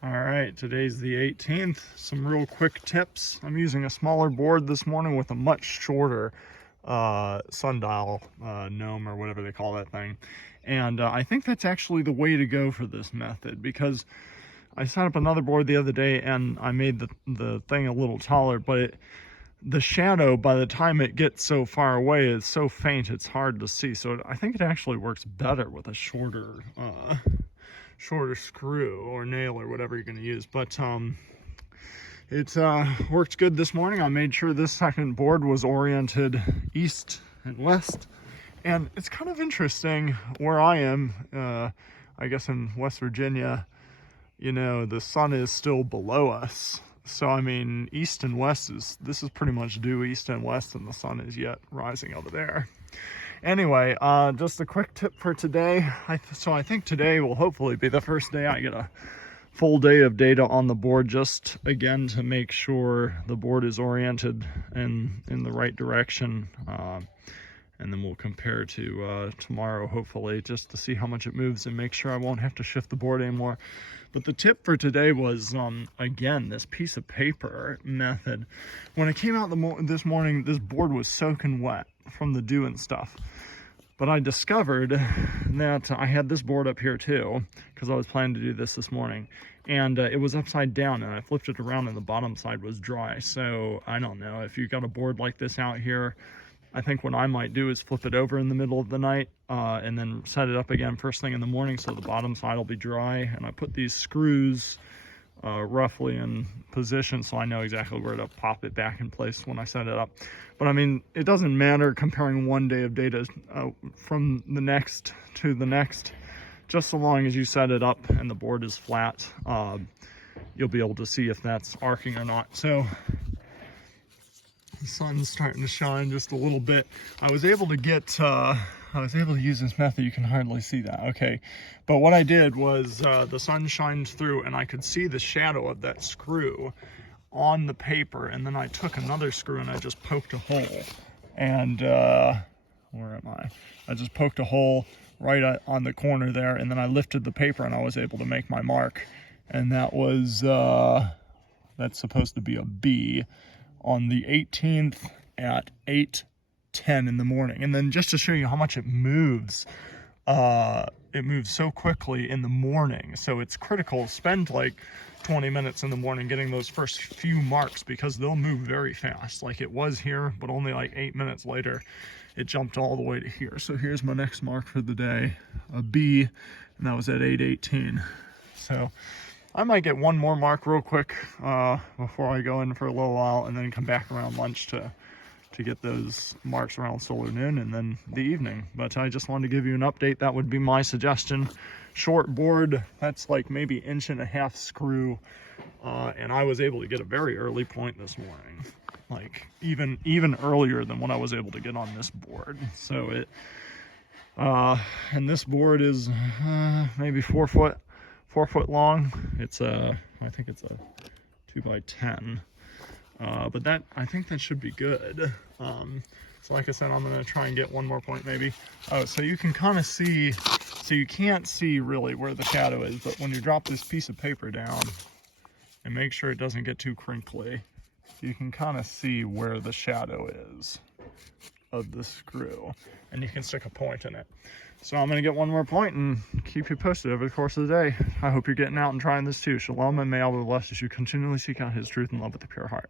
All right, today's the 18th. Some real quick tips. I'm using a smaller board this morning with a much shorter sundial gnome or whatever they call that thing. And I think that's actually the way to go for this method, because I set up another board the other day and I made the thing a little taller, but the shadow, by the time it gets so far away, is so faint it's hard to see. So I think it actually works better with a shorter screw or nail or whatever you're going to use. But it worked good this morning. I made sure this second board was oriented east and west, and it's kind of interesting where I am. I guess in West Virginia, you know, the sun is still below us. So I mean, east and west this is pretty much due east and west, and the sun is yet rising over there. Anyway, just a quick tip for today. So I think today will hopefully be the first day I get a full day of data on the board, just again to make sure the board is oriented in the right direction. And then we'll compare to tomorrow, hopefully, just to see how much it moves and make sure I won't have to shift the board anymore. But the tip for today was, again, this piece of paper method. When I came out this morning, this board was soaking wet from the dew and stuff. But I discovered that I had this board up here too, because I was planning to do this morning. And it was upside down, and I flipped it around and the bottom side was dry. So I don't know, if you've got a board like this out here, I think what I might do is flip it over in the middle of the night and then set it up again first thing in the morning so the bottom side will be dry. And I put these screws roughly in position so I know exactly where to pop it back in place when I set it up. But I mean, it doesn't matter comparing one day of data from the next to the next. Just so long as you set it up and the board is flat, you'll be able to see if that's arcing or not. So the sun's starting to shine just a little bit. I was able to use this method. You can hardly see that, okay. But what I did was the sun shined through and I could see the shadow of that screw on the paper. And then I took another screw and I just poked a hole. And where am I? I just poked a hole right on the corner there. And then I lifted the paper and I was able to make my mark. And that was, that's supposed to be a B on the 18th at 8:10 in the morning. And then just to show you how much it moves so quickly in the morning. So it's critical. Spend like 20 minutes in the morning getting those first few marks, because they'll move very fast. Like it was here, but only like 8 minutes later, it jumped all the way to here. So here's my next mark for the day, a B, and that was at 8:18. So I might get one more mark real quick before I go in for a little while, and then come back around lunch to get those marks around solar noon and then the evening. But I just wanted to give you an update. That would be my suggestion. Short board, that's like maybe 1.5 inch screw, and I was able to get a very early point this morning, like even earlier than what I was able to get on this board. So it and this board is maybe 4 foot long. It's I think it's a 2x10, but that, I think that should be good. So like I said, I'm gonna try and get one more point maybe. Oh, so you can kind of see, so you can't see really where the shadow is, but when you drop this piece of paper down and make sure it doesn't get too crinkly, you can kind of see where the shadow is of the screw, and you can stick a point in it. So I'm going to get one more point and keep you posted over the course of the day. I hope you're getting out and trying this too. Shalom, and may Allah bless as you continually seek out His truth and love with a pure heart.